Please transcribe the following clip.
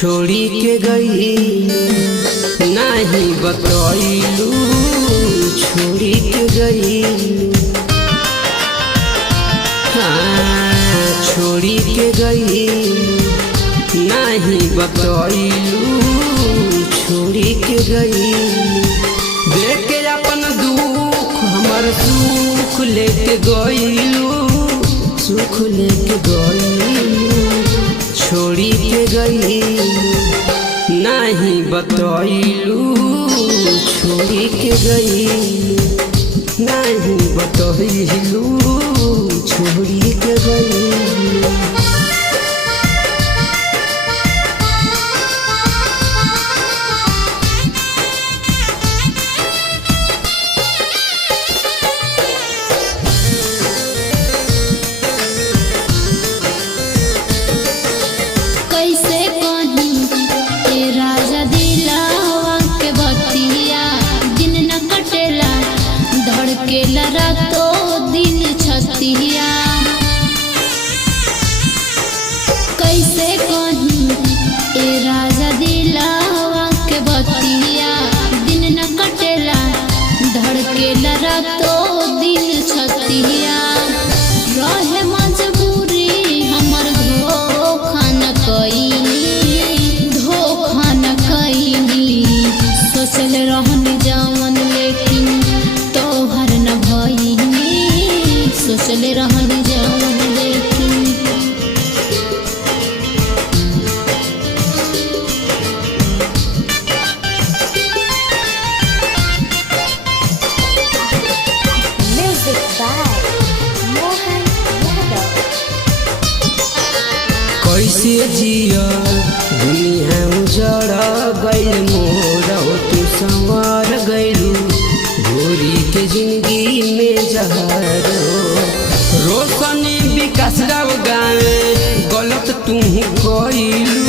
छोड़ी के गई नहीं बतैलू, छोड़ी के गई छोड़ी के गई नहीं बतैलू, छोड़ी के गई देख के अपन दुख हमर सुख लेके गईलू, सुख लेके गईलू छोड़ी के गई नहीं बतैलू, छोड़ी के गई नहीं बतैलू, छोड़ी के गई। रातों दिन छतिया कैसे कहीं ए राजा दिलावा के बतिया, दिन न कटेला धड़केला रातों दिन छतिया। रहे मजबूरी हमर धोखा न कईनी, धोखा न कईनी सोचल रहनी जवन लेकिन तोहर न भईनी, सोचले रहनी जवन लेकिन। Music by Mohan Yadav. कैसे जिया दुनिया उजड़ गइल मोरा, तू संवार गइलू गोरी के जिंदगी में जहर। रोशनी विकास गावे गलत तू कइलू,